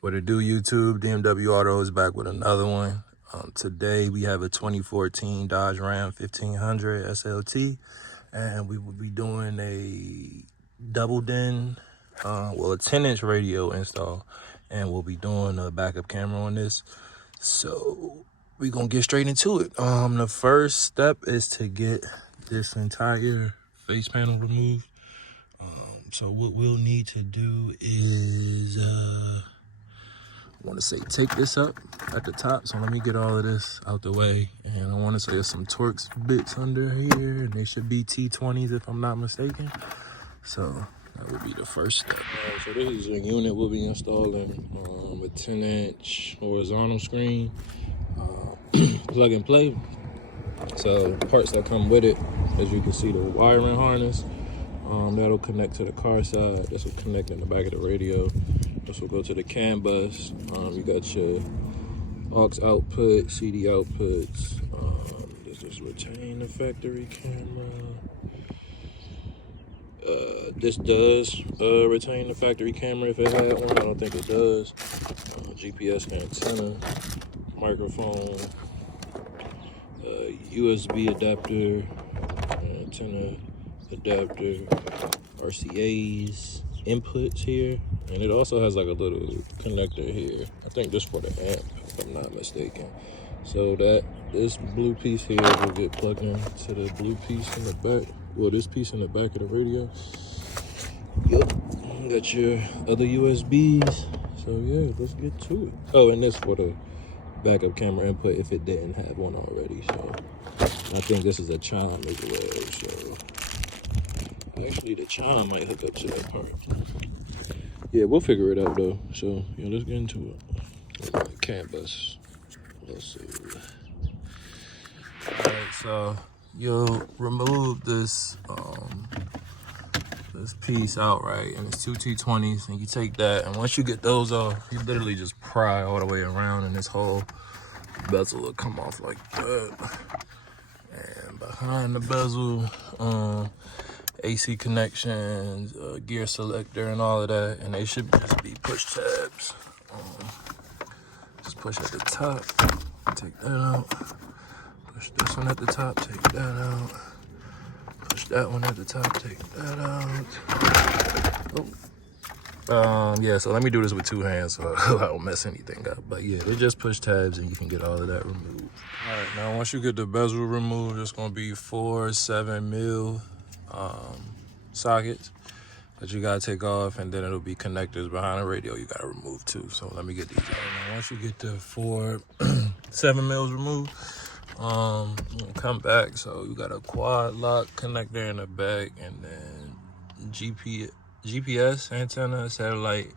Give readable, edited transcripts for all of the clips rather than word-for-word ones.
What it do, YouTube? D.M.W Auto is back with another one. Today we have a 2014 Dodge Ram 1500 SLT, and we will be doing a double din, a 10-inch radio install, and we'll be doing a backup camera on this. So we're gonna get straight into it. The first step is to get this entire face panel removed. So what we'll need to do is I want to say take this up at the top. So let me get all of this out the way. And I want to say there's some Torx bits under here, and they should be T20s if I'm not mistaken. So that would be the first step. So this is a unit we'll be installing, a 10-inch horizontal screen, plug and play. So parts that come with it, as you can see, the wiring harness, that'll connect to the car side. This will connect in the back of the radio. This will go to the CAN bus. You got your aux output, CD outputs. This is retain the factory camera. This does retain the factory camera if it had one. I don't think it does. GPS antenna, microphone, USB adapter, antenna adapter, RCA's, inputs here, and it also has like a little connector here. I think this for the amp, if I'm not mistaken. So that this blue piece here will get plugged into the blue piece in the back. Well, this piece in the back of the radio. Yep, got your other USBs. So yeah, let's get to it. Oh, and this for the backup camera input if it didn't have one already. So I think this is a chime as well. So actually, the chime might hook up to that part. Yeah, we'll figure it out though. So yeah, let's get into it. CAN bus. Let's see. Alright, so you'll remove this this piece out, right? And it's two T20s, and you take that, and once you get those off, you literally just pry all the way around, and this whole bezel will come off like that. And behind the bezel, AC connections, gear selector, and all of that, and they should just be push tabs. Just push at the top, take that out. Push this one at the top, take that out. Push that one at the top, take that out. Oh. Yeah, so let me do this with two hands so I don't mess anything up. But yeah, they just push tabs and you can get all of that removed. All right, now once you get the bezel removed, it's gonna be 4 7mm sockets that you gotta take off, and then it'll be connectors behind the radio you gotta remove too. So let me get these out. Now once you get the 4 7mm removed, come back. So you got a quad lock connector in the back, and then GPS antenna, satellite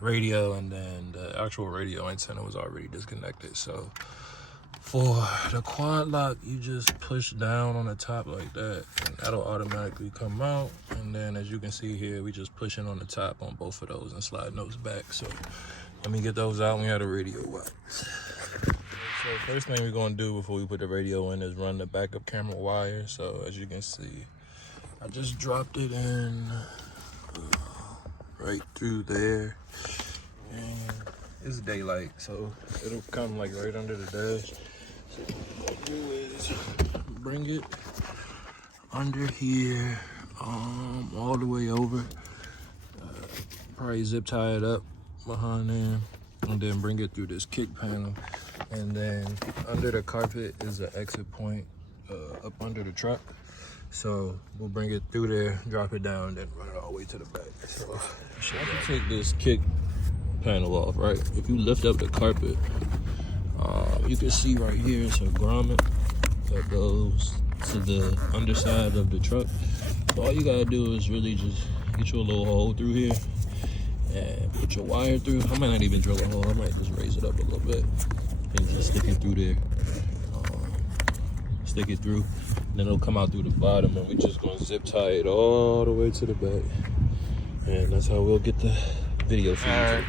radio, and then the actual radio antenna was already disconnected. So for the quad lock, you just push down on the top like that, and that'll automatically come out. And then as you can see here, we just pushing on the top on both of those and sliding those back. So let me get those out. We have the radio out. So first thing we're gonna do before we put the radio in is run the backup camera wire. So as you can see, I just dropped it in right through there, and it's daylight, so it'll come like right under the dash. So what I'm gonna do is bring it under here, all the way over. Probably zip tie it up behind there, and then bring it through this kick panel. And then under the carpet is an exit point up under the truck. So we'll bring it through there, drop it down, then run it all the way to the back. So I can take this kick panel off, right? If you lift up the carpet, you can see right here it's a grommet that goes to the underside of the truck. So all you gotta do is really just get you a little hole through here and put your wire through. I might not even drill a hole, I might just raise it up a little bit and just stick it through there. Stick it through, and then it'll come out through the bottom, and we're just gonna zip tie it all the way to the back. And that's how we'll get the video feed.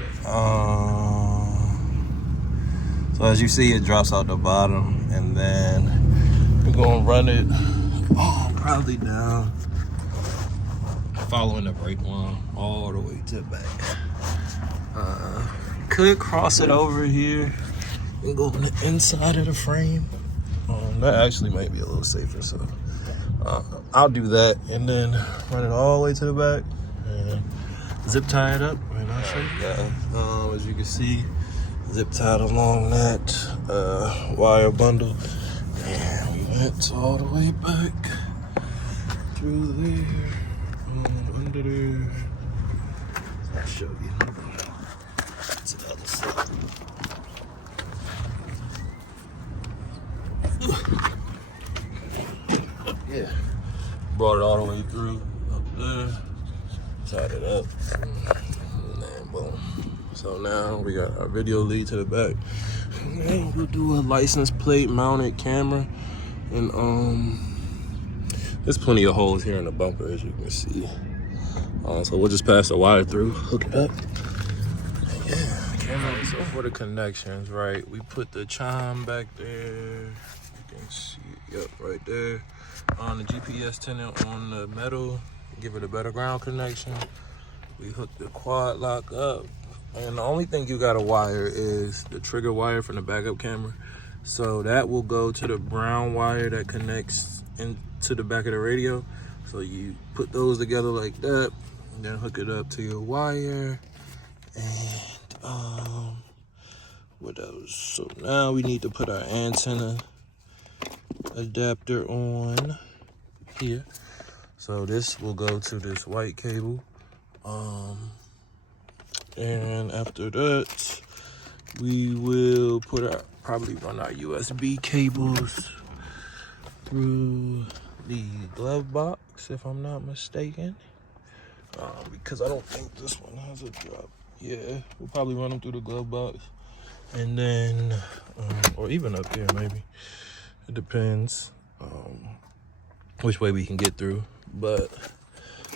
So as you see, it drops out the bottom, and then we're gonna run it probably down, following the brake line all the way to the back. could cross it over here and go on the inside of the frame. That actually might be a little safer, so I'll do that and then run it all the way to the back and zip tie it up, and I'll show you guys. As you can see, zip tied along that wire bundle, and we went all the way back through there, under there. I'll show you. To the other side. Yeah, brought it all the way through up there, tied it up, and then boom. So now we got our video lead to the back, and then we'll do a license plate mounted camera, and there's plenty of holes here in the bumper, as you can see. So we'll just pass the wire through, hook it up. Yeah, camera. So for the connections, right, we put the chime back there. You can see it, yep, right there. On the GPS tenant on the metal, give it a better ground connection. We hook the quad lock up, and the only thing you gotta wire is the trigger wire from the backup camera. So that will go to the brown wire that connects into the back of the radio. So you put those together like that, and then hook it up to your wire. And what else? So now we need to put our antenna adapter on here. So this will go to this white cable. And after that, we will probably run our USB cables through the glove box, if I'm not mistaken. Because I don't think this one has a drop. Yeah, we'll probably run them through the glove box. And then, or even up there maybe. It depends which way we can get through. But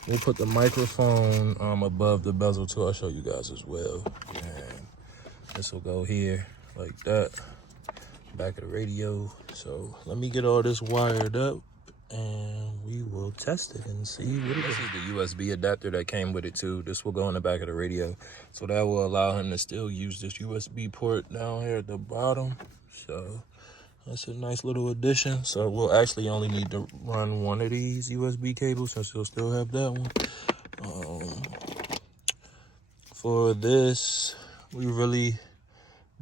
we'll put the microphone above the bezel too. I'll show you guys as well. And this will go here like that, back of the radio. So let me get all this wired up, and we will test it and see what it is. This is the USB adapter that came with it too. This will go in the back of the radio. So that will allow him to still use this USB port down here at the bottom. So that's a nice little addition. So we'll actually only need to run one of these USB cables, since he'll still have that one. For this, we really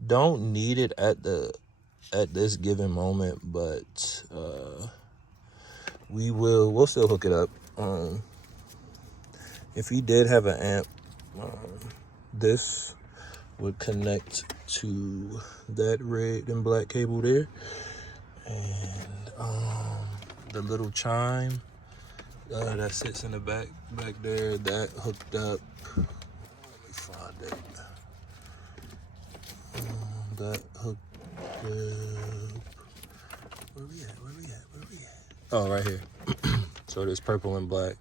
don't need it at this given moment, but we'll still hook it up. If he did have an amp, this would connect to that red and black cable there, and the little chime that sits in the back there, that hooked up. Let me find it. That hooked up. Where we at? Oh, right here. So there's purple and black,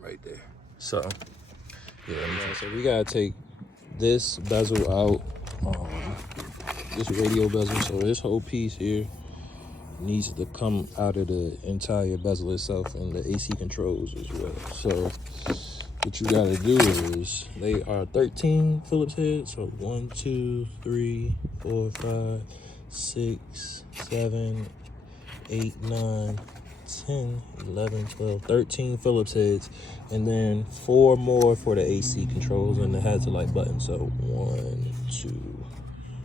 right there. So yeah, so we gotta take this bezel out, this radio bezel. So this whole piece here needs to come out of the entire bezel itself, and the AC controls as well. So what you gotta do is, they are 13 Phillips heads. So 1, 2, 3, 4, 5, 6, 7, 8, 9, 10, 11, 12, 13 Phillips heads, and then 4 more for the AC controls and the head-to-light button. So 1, 2,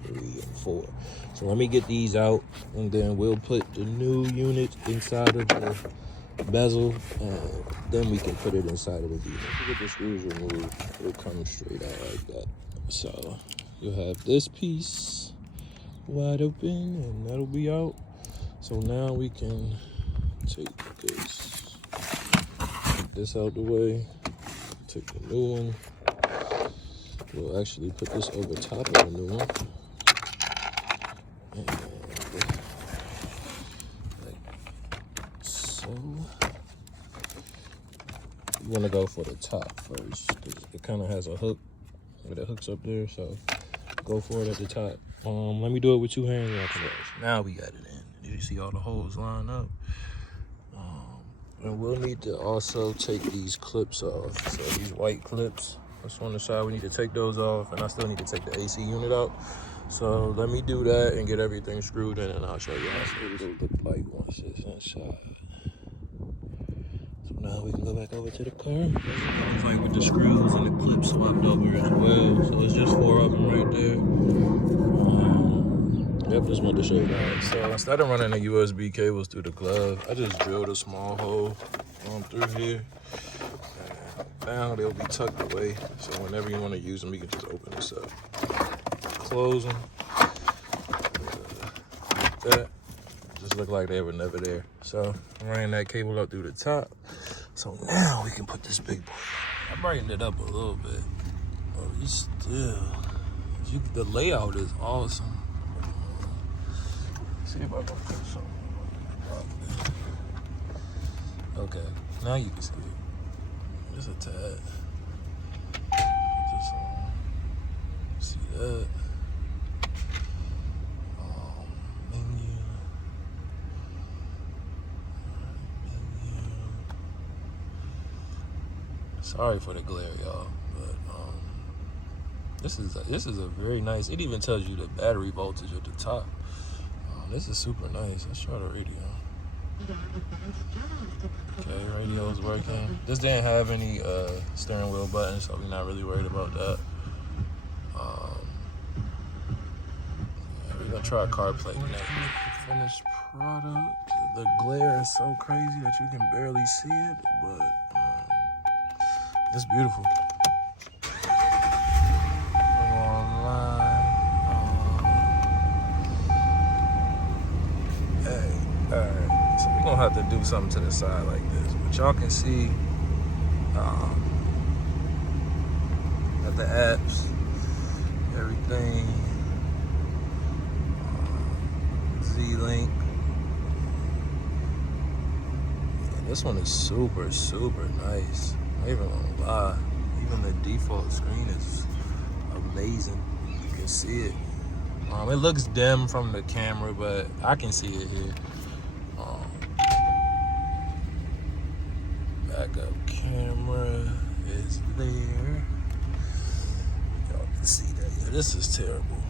3, and 4. So let me get these out, and then we'll put the new unit inside of the bezel, and then we can put it inside of the vehicle. If you get the screws removed, it'll come straight out like that. So you'll have this piece wide open, and that'll be out. So now we can take this out the way, take the new one. We'll actually put this over top of the new one. And like so. You want to go for the top first, because it kind of has a hook, but it hooks up there, so go for it at the top. Let me do it with 2 hands. Now we got it in. You see all the holes line up. And we'll need to also take these clips off. So these white clips, That's on the side. We need to take those off, and I still need to take the AC unit out. So let me do that and get everything screwed in, and I'll show you what it'll look like once it's inside. So now we can go back over to the car. It's like with the screws and the clips swapped over as well. So it's just 4 of them right there. Yep, just wanted to show you guys. So instead of running the USB cables through the glove, I just drilled a small hole through here. And now they'll be tucked away. So whenever you want to use them, you can just open this up, close them. Like that. Just look like they were never there. So I ran that cable up through the top. So now we can put this big boy. I brightened it up a little bit. But you still, the layout is awesome. See if I can put something. Okay, now you can see it. Just a tad. Just see that. Menu. Sorry for the glare, y'all, but this is a very nice. It even tells you the battery voltage at the top. This is super nice. Let's try the radio. Okay, radio's working. This didn't have any steering wheel buttons, so we're not really worried about that. Yeah, we're gonna try CarPlay next. Finished product. The glare is so crazy that you can barely see it, but it's beautiful. Alright, so we're gonna have to do something to the side like this, but y'all can see that the apps, everything, Z-Link. Yeah, this one is super, super nice. I'm not even gonna lie. Even the default screen is amazing. You can see it. It looks dim from the camera, but I can see it here. Backup camera is there. Y'all can see that. Yeah, this is terrible.